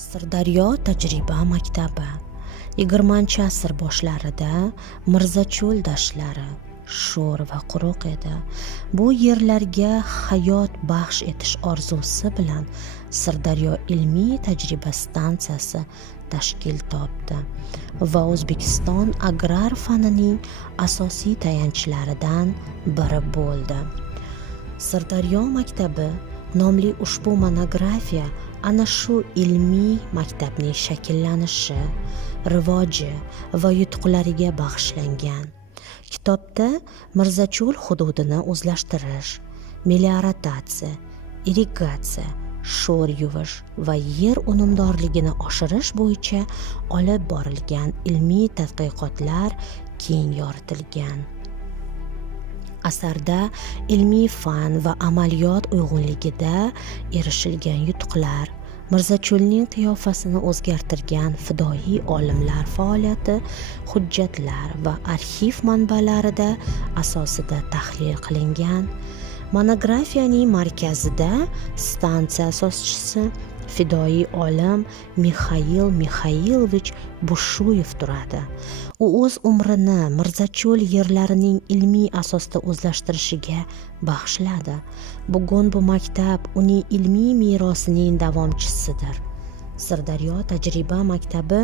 Sirdaryo tajriba maktabi 20-asr boshlarida Mirzacho'l dashtlari sho'r va quruq edi. Bu yerlarga hayot baxsh etish orzusi bilan Sirdaryo ilmiy tajriba stansiyasi tashkil topdi va O'zbekiston agrar fanining asosiy tayanchlaridan biri bo'ldi. Sirdaryo maktabi nomli ushbu monografiya ana shu ilmiy maktabning shakllanishi, rivoji va yutuqlariga bag'ishlangan. Kitobda Mirzacho'l hududini o'zlashtirish, melioratsiya, irrigatsiya, sho'r yuvish va yer unumdorligini oshirish bo'yicha olib borilgan ilmiy tadqiqotlar keng yoritilgan. Asarda ilmiy fan va amaliyot uyg'unligida erishilgan yutuqlar, Mirzacho'lning qiyofasini o'zgartirgan fidoyi olimlar faoliyati, hujjatlar va arxiv manbalarida asosida tahlil qilingan. Monografiyaning markazida stansiya asoschisi fidoyi olim Mixail Mixailovich Bushuyev turadi. U o'z umrini Mirzacho'l yerlarining ilmiy asosda o'zlashtirishiga bag'ishladi. Bugun bu maktab uning ilmiy merosining davomchisidir. Sirdaryo tajriba maktabi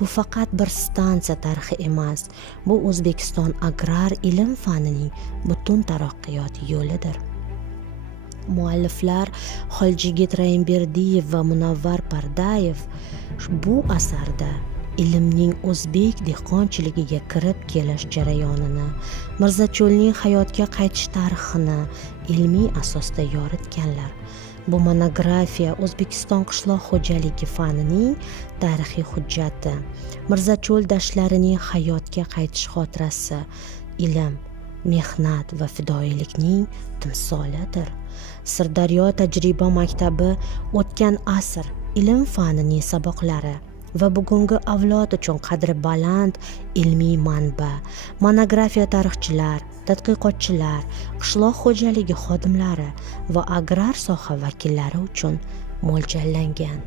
bu faqat bir stansiya tarixi emas, bu O'zbekiston agrar ilm fanining butun taraqqiyot yo'lidir. Mualliflar Xoljigit Raimberdiyev va Munavvar Pardayev bu asarda ilmning o'zbek dehqonchiligiga kirib kelish jarayonini, Mirzacho'lning hayotga qaytish tarixini ilmiy asosda yoritganlar. Bu monografiya O'zbekiston qishloq xo'jaligi fanining tarixiy hujjati, Mirzacho'l dashtlarining hayotga qaytish xotirasi, ilm, mehnat va fidoyilikning timsolidir. Sirdaryo tajriba maktabi o'tgan asr ilm fanining saboqlari va bugungi avlod uchun qadri baland ilmiy manba. Monografiya tarixchilar, tadqiqotchilar, qishloq xo'jaligi xodimlari va agrar soha vakillari uchun mo'ljallangan.